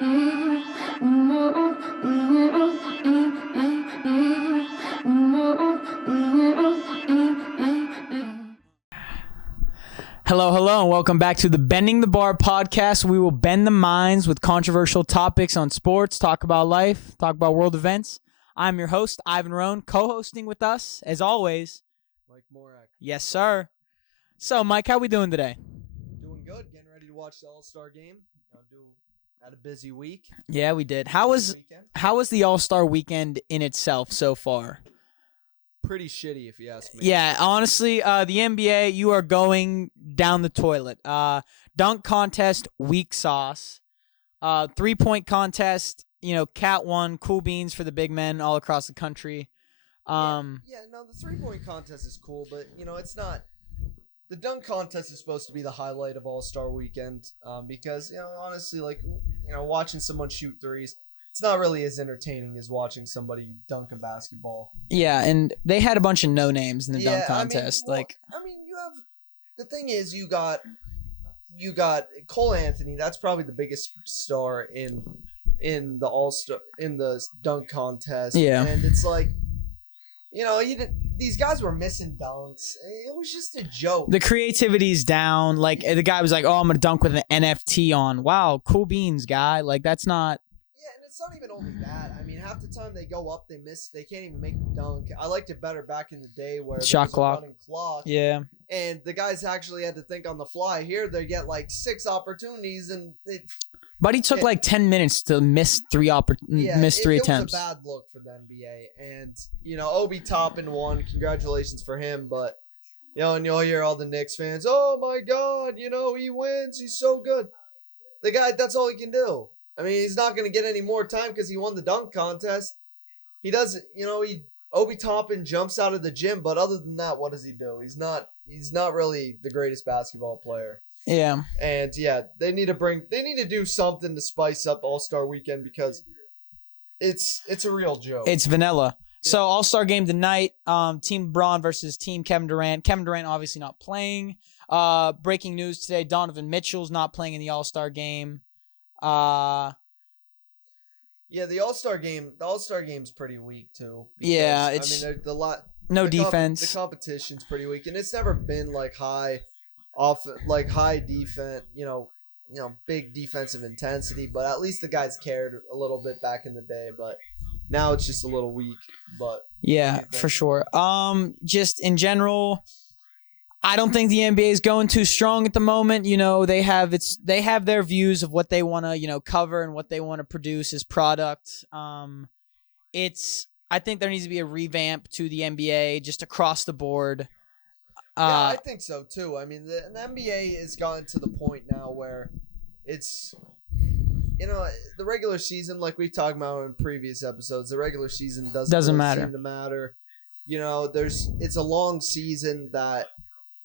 Hello, and welcome back to the Bending the Bar podcast. We will bend the minds with controversial topics on sports, talk about life, talk about world events. I'm your host, Ivan Rohn, co-hosting with us, as always, Mike Morak. Yes, sir. So, Mike, how we doing today? Doing good. Getting ready to watch the All-Star game. Had a busy week. Yeah, we did. How was the All-Star weekend in itself so far? Pretty shitty, if you ask me. Yeah, honestly, the NBA, you are going down the toilet. Dunk contest, weak sauce. 3-point contest, Cat won, cool beans for the big men all across the country. The 3-point contest is cool, but, it's not. The dunk contest is supposed to be the highlight of All-Star weekend because, honestly, watching someone shoot threes, it's not really as entertaining as watching somebody dunk a basketball. Yeah, and they had a bunch of no names in the dunk contest. You have the thing is you got Cole Anthony. That's probably the biggest star in the All-Star in the dunk contest. Yeah, and it's like, these guys were missing dunks. It was just a joke. The creativity's down. Like the guy was like, "Oh, I'm gonna dunk with an NFT on." Wow, cool beans, guy. Like that's not. It's not even only that. I mean, half the time they go up, they miss. They can't even make the dunk. I liked it better back in the day where shot there was clock. a running clock. Yeah. And the guys actually had to think on the fly. Here they get like 6 opportunities, and But he took like 10 minutes to miss three attempts. It was a bad look for the NBA. And Obi Toppin won. Congratulations for him. But and you'll hear all the Knicks fans, "Oh my God, he wins. He's so good." The guy, that's all he can do. I mean, he's not going to get any more time because he won the dunk contest. He doesn't, Obi Toppin jumps out of the gym, but other than that, what does he do? He's not really the greatest basketball player. Yeah. And they need to do something to spice up All-Star weekend because it's a real joke. It's vanilla. Yeah. So All-Star game tonight, Team LeBron versus Team Kevin Durant. Kevin Durant obviously not playing. Breaking news today, Donovan Mitchell's not playing in the All-Star game. The All-Star game's pretty weak too. Because, there's a lot. No defense. The competition's pretty weak, and it's never been high defense. Big defensive intensity. But at least the guys cared a little bit back in the day. But now it's just a little weak. But yeah, for sure. Just in general, I don't think the NBA is going too strong at the moment. They have their views of what they want to, cover and what they want to produce as product. I think there needs to be a revamp to the NBA just across the board. I think so too. I mean, the NBA has gotten to the point now where it's, the regular season, like we talked about in previous episodes, the regular season doesn't really seem to matter. It's a long season that.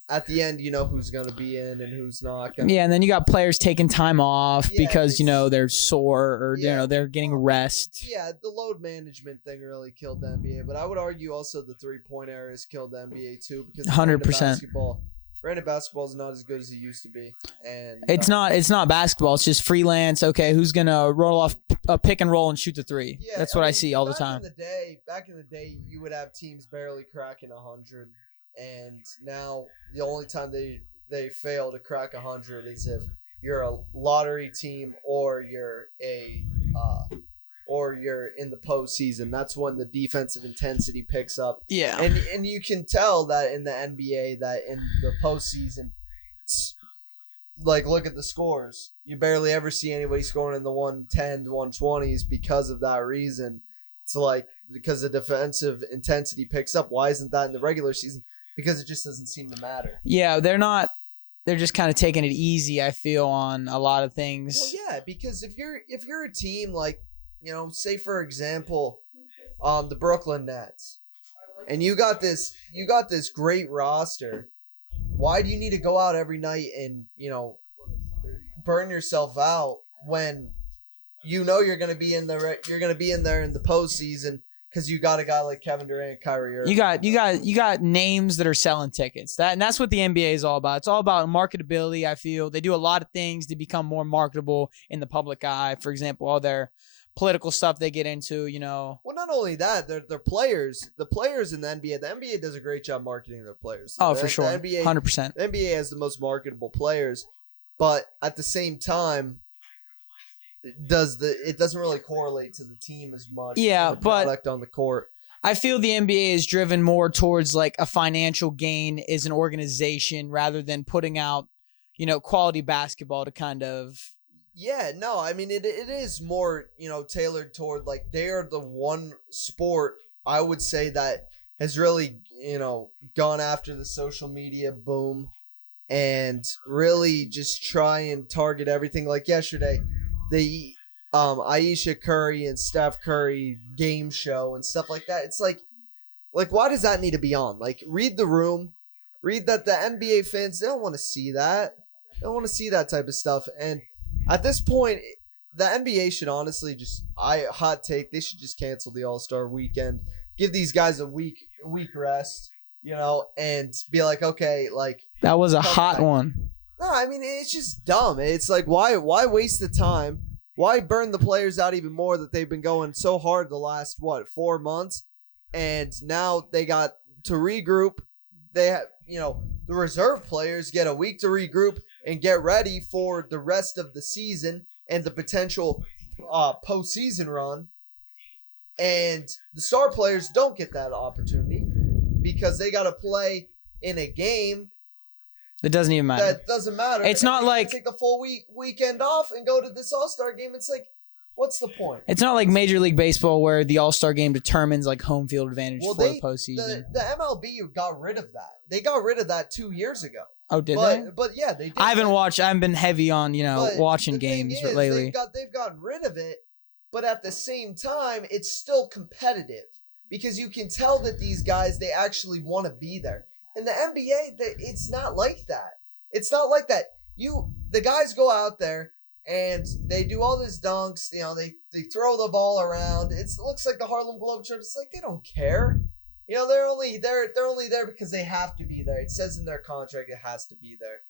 At the end, who's going to be in and who's not. Yeah, and then you got players taking time off because, they're sore or, they're getting rest. Yeah, the load management thing really killed the NBA. But I would argue also the three-point era has killed the NBA too. Because 100%. Brandon basketball is not as good as it used to be. And it's not basketball. It's just freelance. Okay, who's going to roll off a pick and roll and shoot the three? Yeah, that's what I see all the time. Back in the day, you would have teams barely cracking 100. And now the only time they fail to crack 100 is if you're a lottery team or you're in the postseason. That's when the defensive intensity picks up. Yeah, and you can tell that in the NBA that in the postseason, look at the scores. You barely ever see anybody scoring in the 110s, 120s because of that reason. It's because the defensive intensity picks up. Why isn't that in the regular season? Because it just doesn't seem to matter. Yeah, they're just kind of taking it easy, I feel, on a lot of things. Well, yeah, because if you're a team say for example, the Brooklyn Nets, and you got this great roster, why do you need to go out every night and, burn yourself out when you're going to be in there in the postseason because you got a guy like Kevin Durant, Kyrie Irving. You got names that are selling tickets. And that's what the NBA is all about. It's all about marketability. I feel they do a lot of things to become more marketable in the public eye. For example, all their political stuff they get into, Well, not only that, they're players. The players in the NBA. The NBA does a great job marketing their players. Oh, for sure. The NBA, 100%. The NBA has the most marketable players, but at the same time, it doesn't really correlate to the team as much. Yeah, the product but on the court. I feel the NBA is driven more towards like a financial gain as an organization rather than putting out, quality basketball to kind of. Yeah, no, I mean it is more, tailored toward like they are the one sport I would say that has really, gone after the social media boom and really just try and target everything. Like yesterday, the Aisha Curry and Steph Curry game show and stuff like that. It's like why does that need to be on? Like read the room, read that the NBA fans, they don't want to see that. They don't want to see that type of stuff. And at this point, the NBA should honestly hot take, they should just cancel the All-Star weekend. Give these guys a week rest, and be like, okay, like that was a hot one. No, I mean it's just dumb. It's like why waste the time? Why burn the players out even more that they've been going so hard the last 4 months, and now they got to regroup. They have, the reserve players get a week to regroup and get ready for the rest of the season and the potential postseason run. And the star players don't get that opportunity because they got to play in a game It doesn't even matter. that doesn't matter. It's And not they like take the full weekend off and go to this All-Star game. It's like, what's the point? it's not like Major League Baseball where the All-Star game determines like home field advantage for the postseason. The MLB got rid of that. They got rid of that 2 years ago. Oh, did they? But yeah, they did. I haven't watched. I haven't been heavy on But watching the thing games is, lately. They've gotten rid of it, but at the same time, it's still competitive because you can tell that these guys, they actually want to be there. In the NBA, it's not like that. It's not like that. The guys go out there and they do all these dunks. They throw the ball around. It looks like the Harlem Globetrotters. It's like they don't care. They're only there because they have to be there. It says in their contract it has to be there,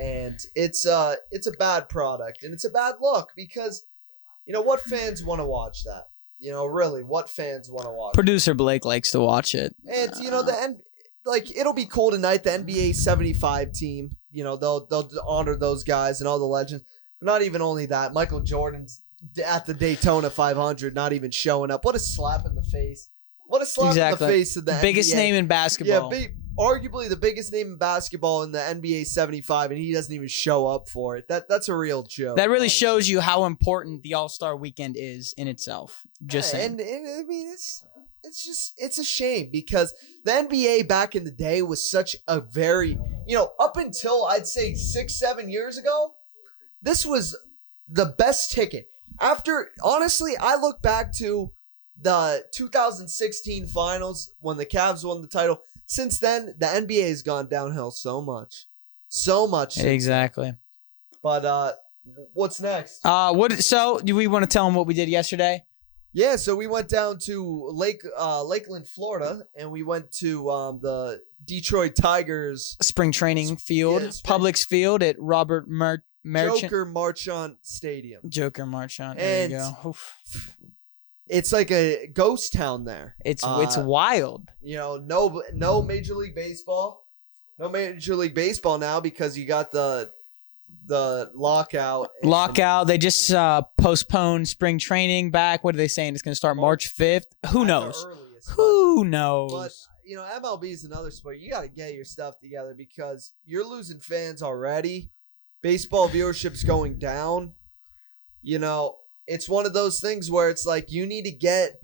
and it's a bad product and it's a bad look because, what fans want to watch that? Really, what fans want to watch? Producer Blake likes to watch it. And it'll be cool tonight. The NBA 75 team, they'll honor those guys and all the legends. But not even only that, Michael Jordan's at the Daytona 500, not even showing up. What a slap in the face! What a slap in the face of the biggest NBA. name in basketball. Yeah, arguably the biggest name in basketball in the NBA 75, and he doesn't even show up for it. That's a real joke. That really shows you how important the All-Star weekend is in itself. Just saying. And I mean, it's a shame because the NBA back in the day was such a very, up until I'd say 6-7 years ago, this was the best ticket. Honestly, I look back to the 2016 finals when the Cavs won the title. Since then, the NBA has gone downhill so much. Exactly. But what's next? So do we want to tell them what we did yesterday? Yeah, so we went down to Lakeland, Florida, and we went to the Detroit Tigers spring training field, Publix Field at Robert Marchant. Joker Marchant Stadium. Joker Marchant. There you go. Oof. It's like a ghost town there. It's wild. No Major League Baseball. No Major League Baseball now because you got the lockout. Lockout. They just postponed spring training back. What are they saying? It's going to start March 5th. Who knows? Who knows? But MLB is another sport. You got to get your stuff together because you're losing fans already. Baseball viewership's going down. It's one of those things where it's like you need to get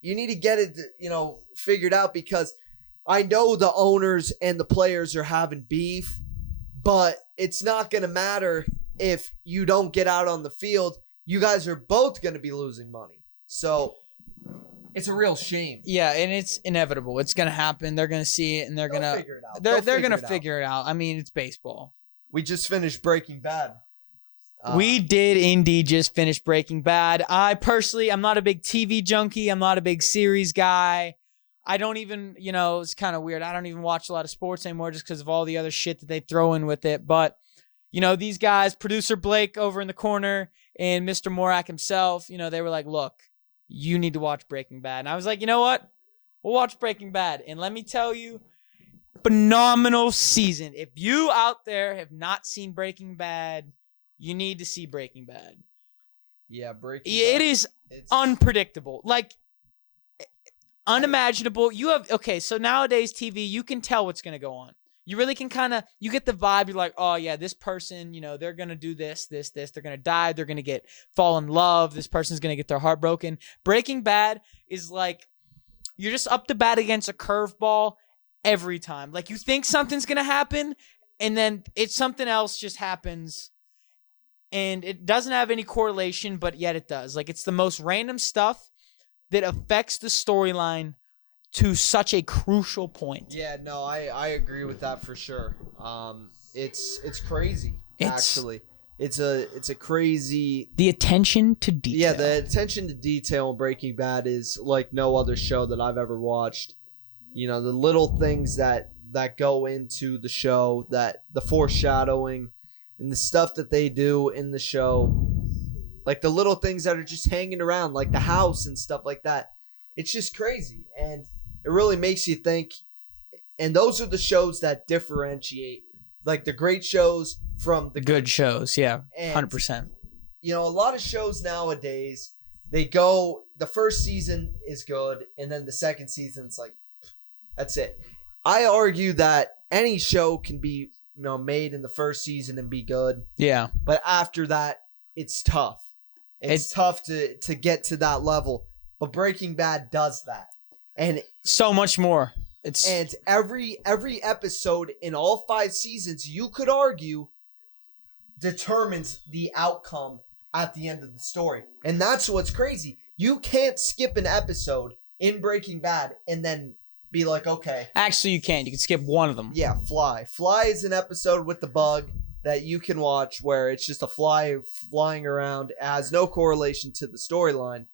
it, figured out because I know the owners and the players are having beef, but it's not going to matter if you don't get out on the field. You guys are both going to be losing money. So it's a real shame. Yeah, and it's inevitable. It's going to happen. They're going to see it and they're going to figure it out. They're going to figure it out. I mean, it's baseball. We just finished Breaking Bad. We did indeed just finish Breaking Bad. I'm not a big TV junkie. I'm not a big series guy. I don't even, it's kind of weird. I don't even watch a lot of sports anymore just because of all the other shit that they throw in with it. But, these guys, producer Blake over in the corner and Mr. Morak himself, they were like, look, you need to watch Breaking Bad. And I was like, you know what? We'll watch Breaking Bad. And let me tell you, phenomenal season. If you out there have not seen Breaking Bad, you need to see Breaking Bad. Yeah, Breaking Bad. It is unpredictable. Like, unimaginable. So nowadays TV, you can tell what's going to go on. You really can you get the vibe. You're like, oh yeah, this person, they're going to do this. They're going to die. They're going to fall in love. This person's going to get their heart broken. Breaking Bad is like, you're just up to bat against a curveball every time. Like, you think something's going to happen, and then something else just happens, and it doesn't have any correlation, but yet it does. Like, it's the most random stuff that affects the storyline to such a crucial point. Yeah, no, I agree with that for sure. It's crazy, actually. It's a crazy... The attention to detail. Yeah, the attention to detail in Breaking Bad is like no other show that I've ever watched. The little things that go into the show, that the foreshadowing and the stuff that they do in the show, like the little things that are just hanging around, like the house and stuff like that. It's just crazy, and it really makes you think. And those are the shows that differentiate, like the great shows from the good shows. Yeah, 100%. A lot of shows nowadays, the first season is good, and then the second season's like, that's it. I argue that any show can be, made in the first season and be good. Yeah. But after that, it's tough. It's tough to get to that level. But Breaking Bad does that. And so much more. And every episode in all 5 seasons, you could argue, determines the outcome at the end of the story. And that's what's crazy. You can't skip an episode in Breaking Bad and then be like, okay. Actually, you can. You can skip one of them. Yeah, Fly. Fly is an episode with the bug that you can watch where it's just a fly flying around. It has no correlation to the storyline.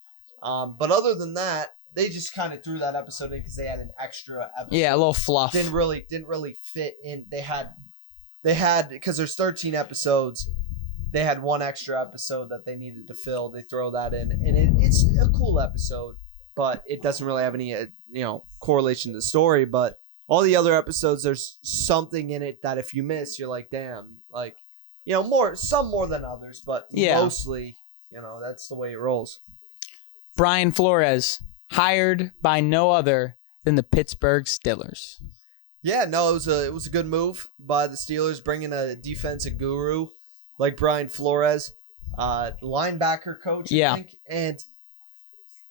But other than that, they just kind of threw that episode in because they had an extra episode. Yeah, a little fluff. Didn't really fit in. They had because there's 13 episodes. They had one extra episode that they needed to fill. They throw that in, and it's a cool episode, but it doesn't really have any correlation to the story. But all the other episodes, there's something in it that if you miss, you're like, damn, like some more than others, but mostly, that's the way it rolls. Brian Flores, hired by no other than the Pittsburgh Steelers. Yeah, no, it was a good move by the Steelers, bringing a defensive guru like Brian Flores, linebacker coach, I think. And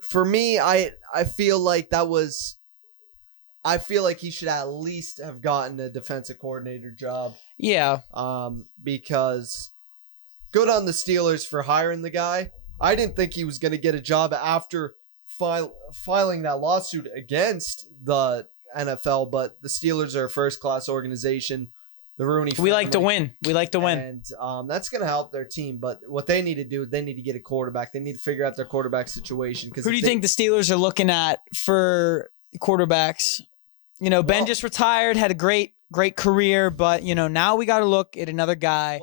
for me, I feel like he should at least have gotten a defensive coordinator job. Yeah. Because good on the Steelers for hiring the guy. I didn't think he was going to get a job after filing that lawsuit against the NFL, but the Steelers are a first-class organization. The Rooney family. We like to win. And that's going to help their team. But what they need to do, they need to get a quarterback. They need to figure out their quarterback situation. Who do you think the Steelers are looking at for quarterbacks? Ben just retired, had a great career, but, now we got to look at another guy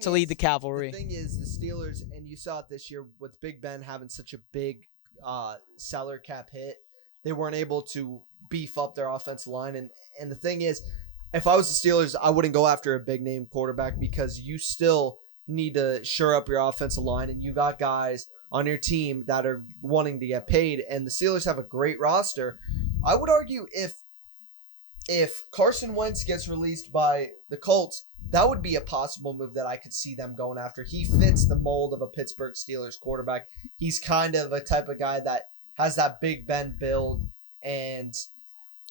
to lead the cavalry. The thing is, the Steelers, and you saw it this year with Big Ben having such a big salary cap hit, they weren't able to beef up their offensive line. And the thing is, if I was the Steelers, I wouldn't go after a big name quarterback because you still need to shore up your offensive line, and you got guys on your team that are wanting to get paid, and the Steelers have a great roster. I would argue if Carson Wentz gets released by the Colts, that would be a possible move that I could see them going after. He fits the mold of a Pittsburgh Steelers quarterback. He's kind of a type of guy that has that Big Ben build and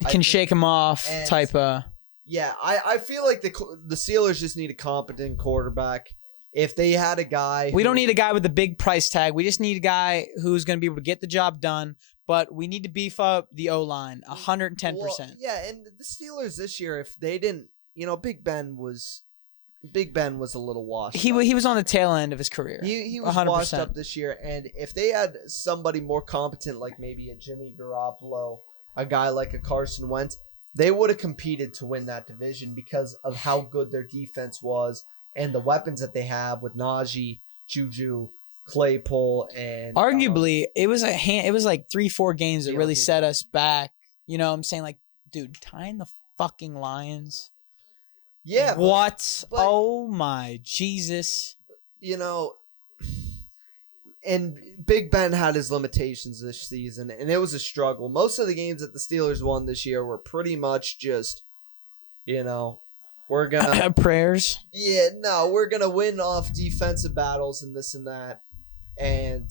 can shake him off type of. Yeah, I feel like the Steelers just need a competent quarterback. If they had a guy... We don't need a guy with a big price tag. We just need a guy who's going to be able to get the job done, but we need to beef up the O-line 110%. Well, yeah, and the Steelers this year, if they didn't... Big Ben was Big Ben was a little washed. He was on the tail end of his career. He was 100%. washed up this year, and if they had somebody more competent, like maybe a Jimmy Garoppolo, a guy like a Carson Wentz, they would have competed to win that division because of how good their defense was and the weapons that they have with Najee, Juju, Claypool, and Arguably, it was like 3-4 games that really Deontay set us back. You know what I'm saying? Like, dude, tying the fucking Lions. yeah. What? but- Oh my Jesus. You know, and Big Ben had his limitations this season, and it was a struggle. Most of the games that the Steelers won this year were pretty much just, we're gonna Prayers. we're gonna win off defensive battles and this and that, and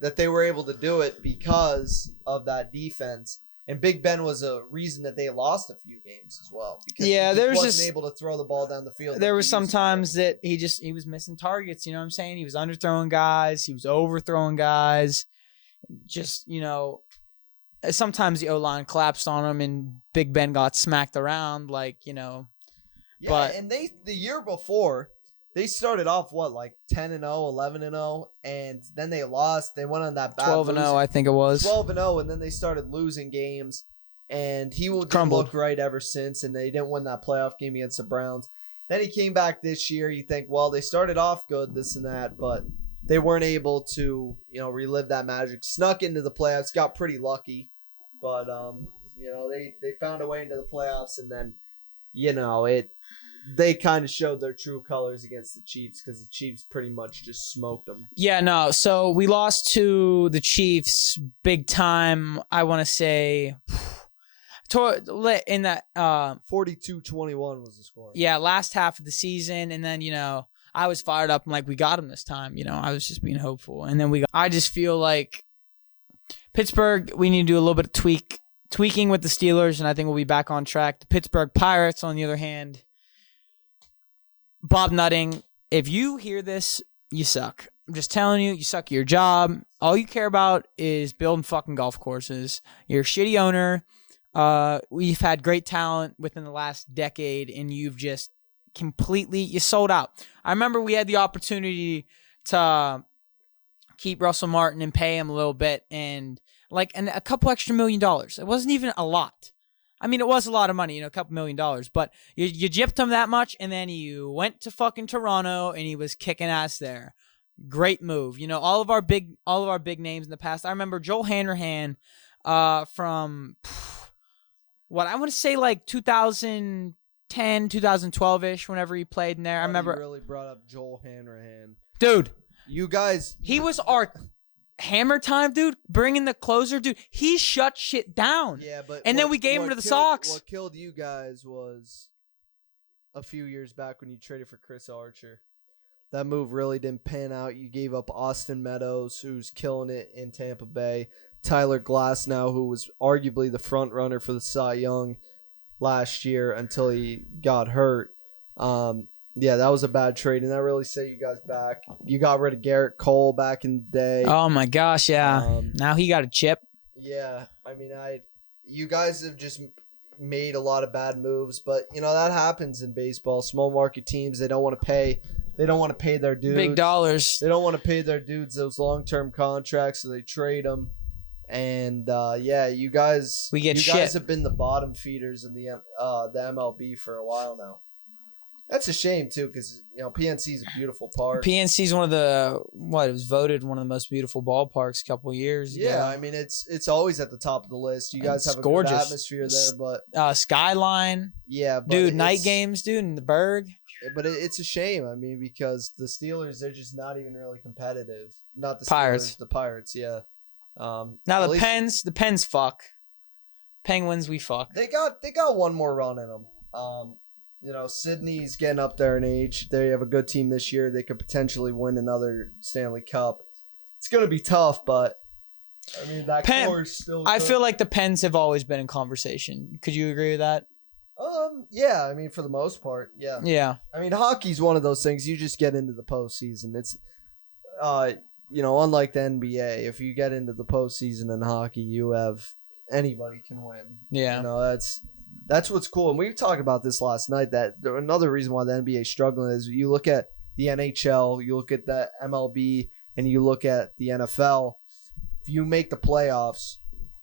that they were able to do it because of that defense. And Big Ben was a reason that they lost a few games as well. Because Yeah, he there was wasn't just- able to throw the ball down the field. There like were he some used to. times that he was missing targets, you know what I'm saying? He was underthrowing guys, he was overthrowing guys. Just, sometimes the O-line collapsed on him and Big Ben got smacked around, Yeah, but- and the year before, they started off 10-0, 11-0, and then they lost. They went on that bad 12-0, I think it was. 12-0, and then they started losing games, and he didn't Crumbled. look right ever since, and they didn't win that playoff game against the Browns. Then he came back this year. You think, well, they started off good, this and that, but they weren't able to, relive that magic. Snuck into the playoffs, got pretty lucky, but they found a way into the playoffs, and then, they kind of showed their true colors against the Chiefs because the Chiefs pretty much just smoked them. Yeah, no. So we lost to the Chiefs big time. I want to say in that 42-21 was the score. last half of the season, and then I was fired up. I'm like, we got him this time. I was just being hopeful, and then I just feel like Pittsburgh. We need to do a little bit of tweaking with the Steelers, and I think we'll be back on track. The Pittsburgh Pirates, on the other hand. Bob Nutting, if you hear this, you suck. I'm just telling you, you suck at your job. All you care about is building fucking golf courses. You're a shitty owner. We've had great talent within the last decade, and you've just you sold out. I remember we had the opportunity to keep Russell Martin and pay him a little bit, and a couple extra $1 million. It wasn't even a lot. I mean, it was a lot of money, a couple $1 million, but you gypped him that much, and then you went to fucking Toronto, and he was kicking ass there. Great move. All of our big names in the past. I remember Joel Hanrahan from what I want to say 2010, 2012-ish, whenever he played in there. I remember You really brought up Joel Hanrahan. Dude, You guys, he was our hammer time, dude. Bringing the closer, dude. He shut shit down. yeah, but And then we gave him to the Sox. What killed you guys was a few years back when you traded for Chris Archer. That move really didn't pan out. You gave up Austin Meadows, who's killing it in Tampa Bay. Tyler Glasnow, who was arguably the front runner for the Cy Young last year until he got hurt. Yeah, that was a bad trade, and that really set you guys back. You got rid of Garrett Cole back in the day. Oh my gosh, yeah. Now he got a chip. Yeah, I mean, you guys have just made a lot of bad moves, but that happens in baseball. Small market teams, they don't want to pay. They don't want to pay their dudes Big dollars. They don't want to pay their dudes those long-term contracts, so they trade them. And you guys, guys have been the bottom feeders in the MLB for a while now. That's a shame too, because PNC is a beautiful park. PNC is one of the it was voted one of the most beautiful ballparks a couple of years ago. Yeah, I mean it's always at the top of the list. You guys have a gorgeous. good atmosphere there, but Skyline. Yeah, but dude, night games, dude, in the Berg. But it's a shame. I mean, because the Steelers, they're just not even really competitive. Not the Pirates. Steelers, the Pirates. Yeah. Now the Pens fuck. Penguins, we fuck. They got one more run in them. Sydney's getting up there in age. They have a good team this year. They could potentially win another Stanley Cup. It's gonna be tough, but I mean that core is still good. I feel like the Pens have always been in conversation. Could you agree with that? Yeah. I mean, for the most part, yeah. Yeah. I mean, hockey's one of those things. You just get into the postseason. It's, unlike the NBA, if you get into the postseason in hockey, you have anybody can win. Yeah. That's what's cool. And we talked about this last night, that another reason why the NBA is struggling is you look at the NHL, you look at the MLB, and you look at the NFL. If you make the playoffs,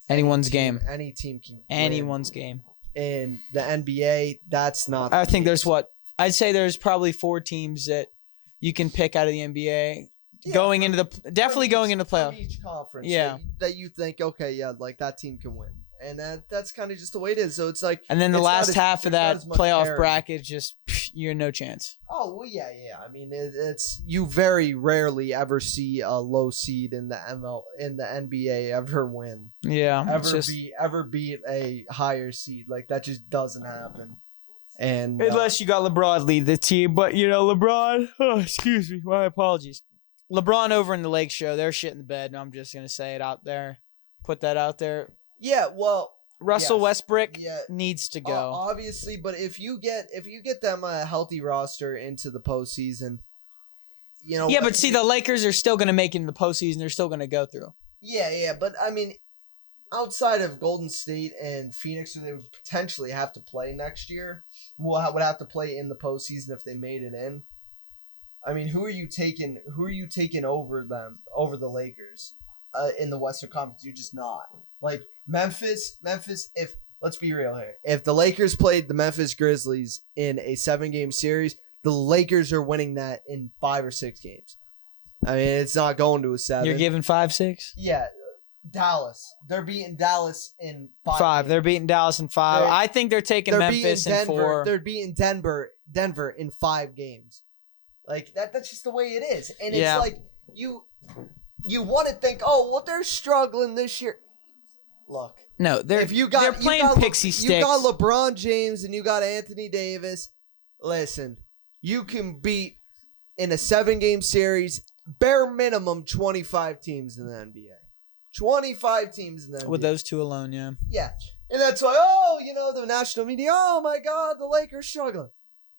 Anyone's game. Any team can win. Anyone's game. In the NBA, that's not. I think there's I'd say there's probably 4 teams that you can pick out of the NBA going into the playoffs. Each conference, Yeah. that you think, okay, yeah, like that team can win, and that's kind of just the way it is. So it's like, And then the last half of that playoff parity. bracket, just you're no chance. Oh well, yeah. I mean, it's you very rarely ever see a low seed in the NBA ever win. Yeah, Ever beat a higher seed, like that just doesn't happen. And unless you got LeBron lead the team, but LeBron. Oh, excuse me, my apologies. LeBron over in the Lake Show, they're shit in the bed. And I'm just gonna say it out there, put that out there. Yeah, well, Russell yes. Westbrook needs to go. Obviously, but if you get them a healthy roster into the postseason, Yeah, but see, the Lakers are still gonna make it in the postseason. They're still gonna go through. Yeah, but I mean, outside of Golden State and Phoenix, who they would potentially have to play next year, would have to play in the postseason if they made it in. I mean, who are you taking over the Lakers in the Western Conference? You're just not. Like Memphis. If let's be real here, if the Lakers played the Memphis Grizzlies in a 7-game series, the Lakers are winning that in 5 or 6 games. I mean, it's not going to a 7. You're giving 5, 6? Yeah. Dallas. They're beating Dallas in 5. 5. They're beating Dallas in 5. I think they're taking Memphis in 4. They're beating Denver in 5 games. Like that's just the way it is. And it's like you want to think, oh, well, they're struggling this year. Look. No, they're playing pixie sticks. You got LeBron James and you got Anthony Davis. Listen, you can beat in a 7-game series bare minimum 25 teams in the NBA. 25 teams in the NBA. With those 2 alone, yeah. Yeah. And that's why, the national media, oh my God, the Lakers struggling.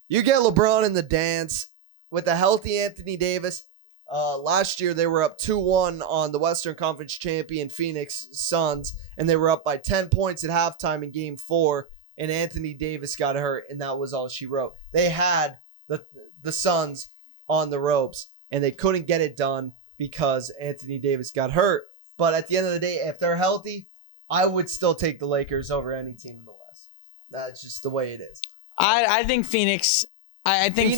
You get LeBron in the dance with a healthy Anthony Davis. Last year, they were up 2-1 on the Western Conference champion Phoenix Suns, and they were up by 10 points at halftime in Game 4, and Anthony Davis got hurt, and that was all she wrote. They had the Suns on the ropes, and they couldn't get it done because Anthony Davis got hurt. But at the end of the day, if they're healthy, I would still take the Lakers over any team in the West. That's just the way it is. I think Phoenix. I think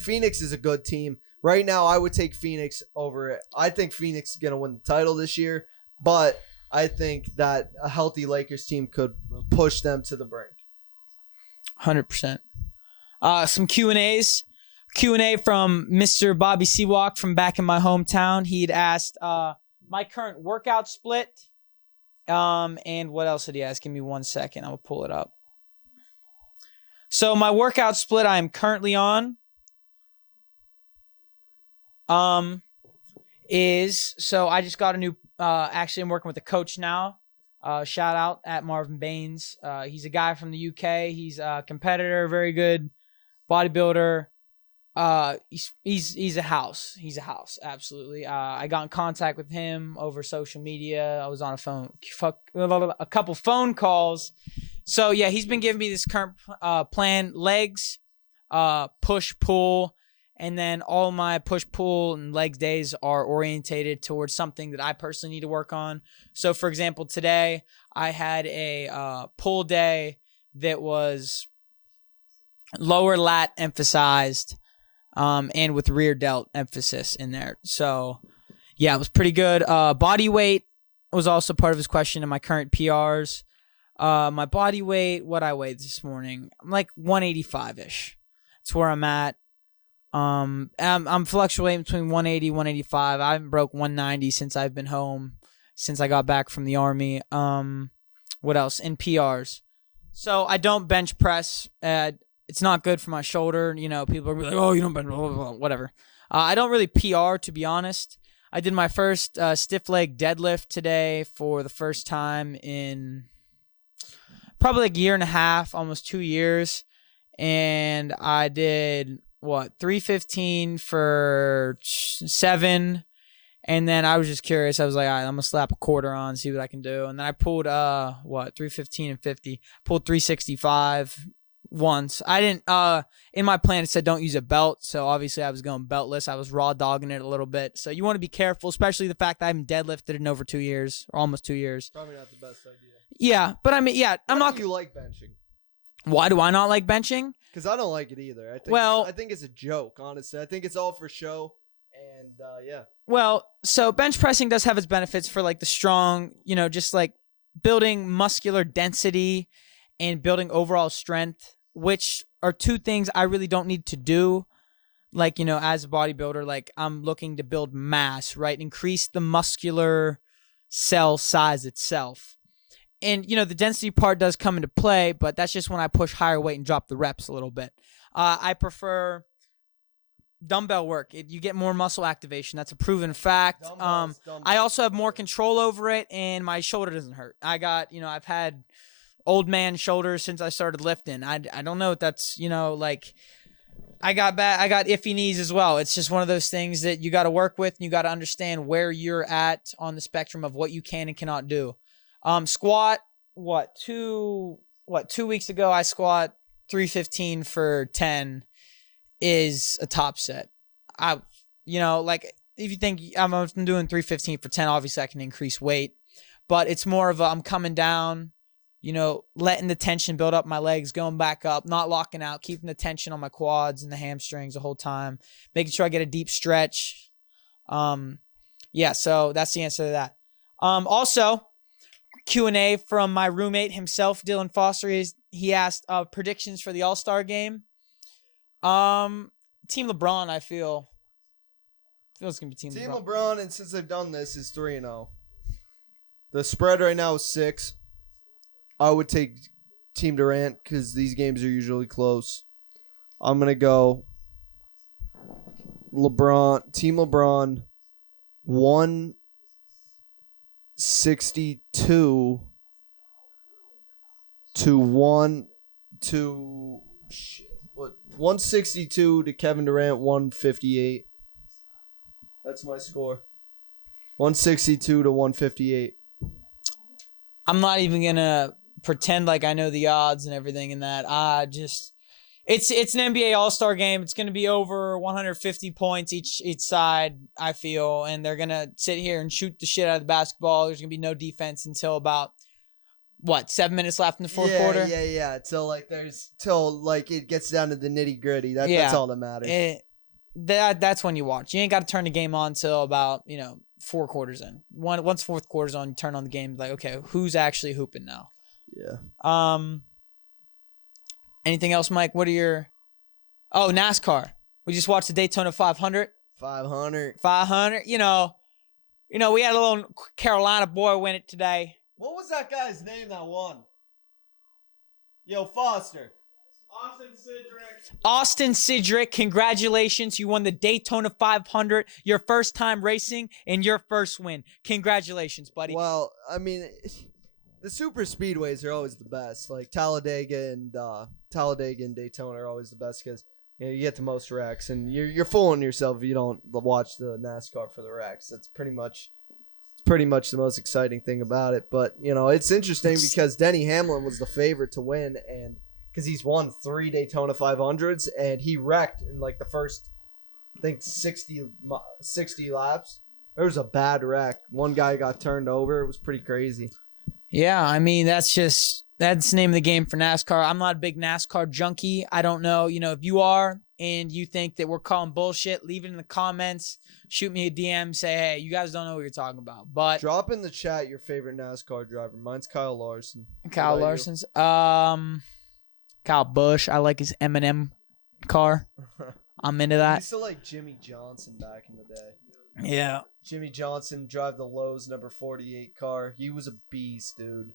Phoenix is a good team. Right now, I would take Phoenix over it. I think Phoenix is going to win the title this year, but I think that a healthy Lakers team could push them to the brink. 100%. Some Q&As. Q&A from Mr. Bobby Seawalk from back in my hometown. He'd asked my current workout split. And what else did he ask? Give me 1 second. I'll pull it up. So my workout split I am currently on so I just got a new actually I'm working with a coach now. Shout out at Marvin Baines. He's a guy from the UK. He's a competitor, very good bodybuilder. He's a house. He's a house, absolutely. I got in contact with him over social media. I was on a couple phone calls. So yeah, he's been giving me this current plan: legs, push, pull, and then all my push, pull, and legs days are orientated towards something that I personally need to work on. So for example, today I had a pull day that was lower lat emphasized, and with rear delt emphasis in there. So yeah, it was pretty good. Body weight was also part of his question in my current PRs. My body weight, what I weighed this morning, I'm like 185-ish. That's where I'm at. I'm fluctuating between 180, 185. I haven't broke 190 since I've been home, since I got back from the Army. What else? In PRs. So I don't bench press. It's not good for my shoulder. People are like, oh, you don't bench, blah, blah, blah, whatever. I don't really PR, to be honest. I did my first stiff leg deadlift today for the first time in probably like a year and a half, almost 2 years. And I did, 315 for 7. And then I was just curious. I was like, all right, I'm gonna slap a quarter on, see what I can do. And then I pulled 315 and 50. Pulled 365 once. I didn't in my plan it said don't use a belt, so obviously I was going beltless. I was raw dogging it a little bit. So you want to be careful, especially the fact that I haven't deadlifted in over 2 years or almost 2 years. Probably not the best idea. Yeah, but I mean, yeah, I'm Why not. do you like benching? Why do I not like benching? Because I don't like it either. I think it's a joke. Honestly, I think it's all for show. And yeah. Well, so bench pressing does have its benefits for like the strong, just like building muscular density and building overall strength, which are two things I really don't need to do. Like, as a bodybuilder, like I'm looking to build mass, right? Increase the muscular cell size itself. And, the density part does come into play, but that's just when I push higher weight and drop the reps a little bit. I prefer dumbbell work. You get more muscle activation. That's a proven fact. Dumbbells. I also have more control over it, and my shoulder doesn't hurt. I've had old man shoulders since I started lifting. I don't know if that's, I got iffy knees as well. It's just one of those things that you got to work with, and you got to understand where you're at on the spectrum of what you can and cannot do. Squat, 2 weeks ago, I squat 315 for 10 is a top set. If you think I'm doing 315 for 10, obviously I can increase weight, but it's more of I'm coming down, letting the tension build up my legs, going back up, not locking out, keeping the tension on my quads and the hamstrings the whole time, making sure I get a deep stretch. So that's the answer to that. Also, Q&A from my roommate himself, Dylan Foster. He asked predictions for the All-Star game. Team LeBron, I feel it's gonna be Team LeBron, and since they've done this, is 3-0. The spread right now is 6. I would take Team Durant because these games are usually close. I'm gonna go LeBron. Team LeBron, 162 to 162 to Kevin Durant, 158. That's my score. 162 to 158. I'm not even gonna pretend like I know the odds and everything in that. It's an NBA All-Star game. It's gonna be over 150 points each side, I feel, and they're gonna sit here and shoot the shit out of the basketball. There's gonna be no defense until about 7 minutes left in the fourth quarter? Yeah. Till it gets down to the nitty gritty. That's all that matters. That's when you watch. You ain't got to turn the game on till about 4 quarters in. Once fourth quarter's on, you turn on the game. Like, okay, who's actually hooping now? Yeah. Anything else, Mike? What are your? Oh, NASCAR. We just watched the Daytona 500. 500. 500. We had a little Carolina boy win it today. What was that guy's name that won? Yo, Foster. Austin Cedric, congratulations. You won the Daytona 500, your first time racing, and your first win. Congratulations, buddy. Well, I mean, the super speedways are always the best. Like Talladega and Daytona are always the best because you get the most wrecks, and you're fooling yourself if you don't watch the NASCAR for the wrecks. That's pretty much the most exciting thing about it. But it's interesting because Denny Hamlin was the favorite to win, and because he's won 3 Daytona 500s, and he wrecked in like the first, I think 60 laps. There was a bad wreck. One guy got turned over. It was pretty crazy. Yeah, I mean that's the name of the game for NASCAR. I'm not a big NASCAR junkie. I don't know, if you are and you think that we're calling bullshit, leave it in the comments. Shoot me a DM, say, hey, you guys don't know what you're talking about. But drop in the chat your favorite NASCAR driver. Mine's Kyle Larson. Kyle Larson's. Kyle Busch. I like his M&M car. I'm into that. I used to like Jimmy Johnson back in the day. Yeah. Jimmy Johnson drive the Lowe's number 48 car. He was a beast, dude.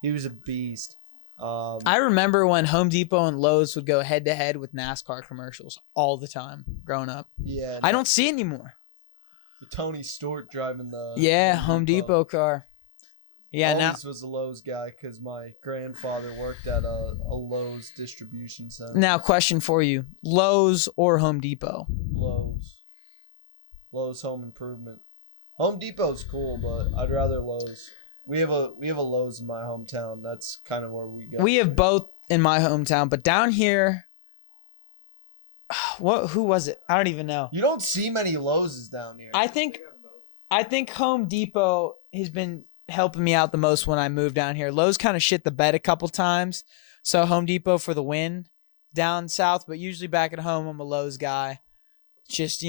He was a beast. I remember when Home Depot and Lowe's would go head to head with NASCAR commercials all the time growing up. Yeah. I don't see it anymore. Tony Stewart driving the Home Depot car. Yeah, always was a Lowe's guy because my grandfather worked at a Lowe's distribution center. Now, question for you: Lowe's or Home Depot? Lowe's Home Improvement. Home Depot's cool, but I'd rather Lowe's. We have a Lowe's in my hometown. That's kind of where we go. We have both in my hometown, but down here, who was it? I don't even know. You don't see many Lowe's down here. I think Home Depot has been helping me out the most when I moved down here. Lowe's kind of shit the bed a couple times, so Home Depot for the win down south. But usually back at home, I'm a Lowe's guy. Just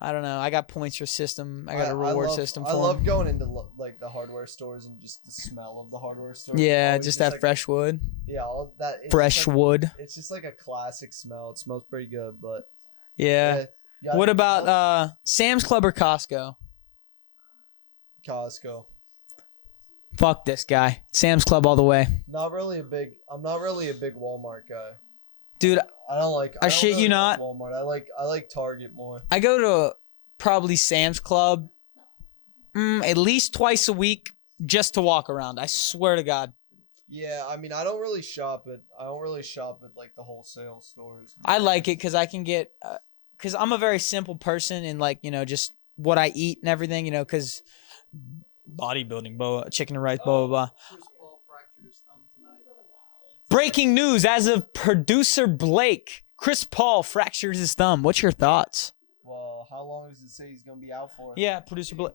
I don't know. I got points for system. I got a reward system for I love 'em. going into like the hardware stores and just the smell of the hardware store. Yeah, Always just that like, fresh wood. Yeah, all that. It's Fresh just like, wood. It's just like a classic smell. It smells pretty good, but Yeah. yeah, What about Sam's Club or Costco? Costco? Fuck this guy. Sam's Club all the way. I'm not really a big Walmart guy. Dude, I don't like. I shit you not. Walmart. I like Target more. I go to probably Sam's Club at least twice a week just to walk around. I swear to God. Yeah, I mean, I don't really shop at like the wholesale stores. I like it because I can get because I'm a very simple person and like just what I eat and everything. Because bodybuilding, chicken and rice, blah blah blah. Breaking news as of producer Blake. Chris Paul fractured his thumb. What's your thoughts? Well, how long does it say he's going to be out for? Yeah, producer Blake.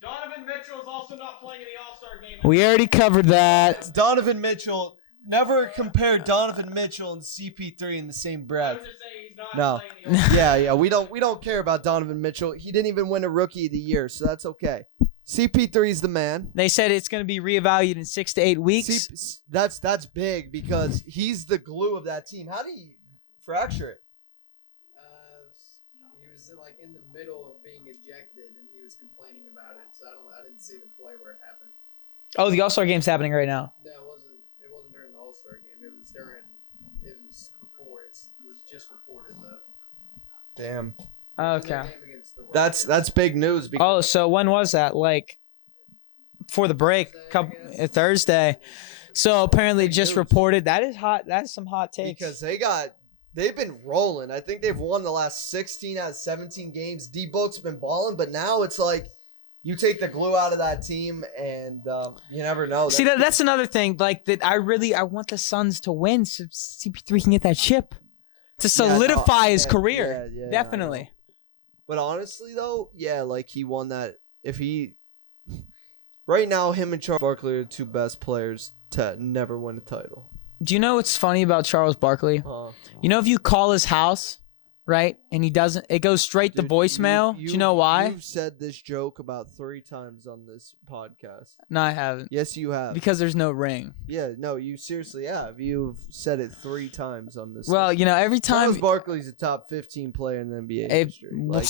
Donovan Mitchell is also not playing in the All-Star game. We already covered that. Donovan Mitchell. Never compare Donovan Mitchell and CP3 in the same breath. No. Yeah. We don't care about Donovan Mitchell. He didn't even win a Rookie of the Year, so that's okay. CP3 is the man. They said it's going to be reevaluated in 6 to 8 weeks. That's big because he's the glue of that team. How do you fracture it? He was like in the middle of being ejected, and he was complaining about it. So I didn't see the play where it happened. Oh, the All-Star game's happening right now. No, it wasn't. It wasn't during the All-Star game. It was before. It was just reported though. Damn. Okay. That's big news. Oh, so when was that? Like for the break, Thursday. So apparently just reported. That is hot. That's some hot takes. Because they've been rolling. I think they've won the last 16 out of 17 games. D-Book's been balling, but now it's like you take the glue out of that team, and you never know. See, that's another thing. Like that, I want the Suns to win, so CP3 can get that chip to solidify his career. Yeah, definitely. But honestly, though, yeah, like he won that. Right now, him and Charles Barkley are the two best players to never win a title. Do you know what's funny about Charles Barkley? If you call his house, right, and he doesn't, it goes straight to voicemail. Do you know why? You've said this joke about 3 times on this podcast. No, I haven't. Yes, you have. Because there's no ring. Yeah, no, you seriously have. You've said it 3 times on this. Well, every time Charles Barkley's a top 15 player in the NBA history. Like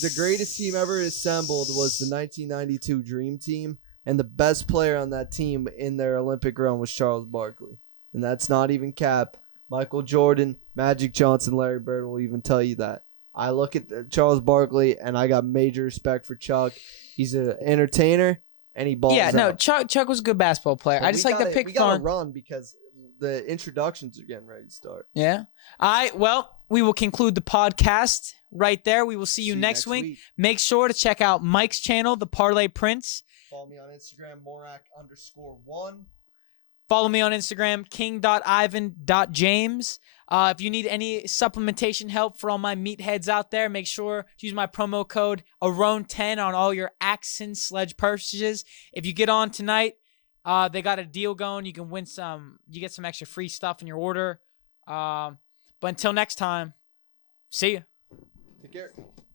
the greatest team ever assembled was the 1992 Dream Team, and the best player on that team in their Olympic run was Charles Barkley, and that's not even cap. Michael Jordan, Magic Johnson, Larry Bird will even tell you that. I look at Charles Barkley, and I got major respect for Chuck. He's an entertainer, and he balls out. Chuck was a good basketball player. But I just like to pick We got to fun. run because the introductions are getting ready to start. Yeah. Well, we will conclude the podcast right there. We will see you next week. Make sure to check out Mike's channel, The Parlay Prince. Follow me on Instagram, Morak_1. Follow me on Instagram, king.ivan.james. If you need any supplementation help for all my meatheads out there, make sure to use my promo code ARON10 on all your Axon Sledge purchases. If you get on tonight, they got a deal going. You can win some. You get some extra free stuff in your order. But until next time, see ya. Take care.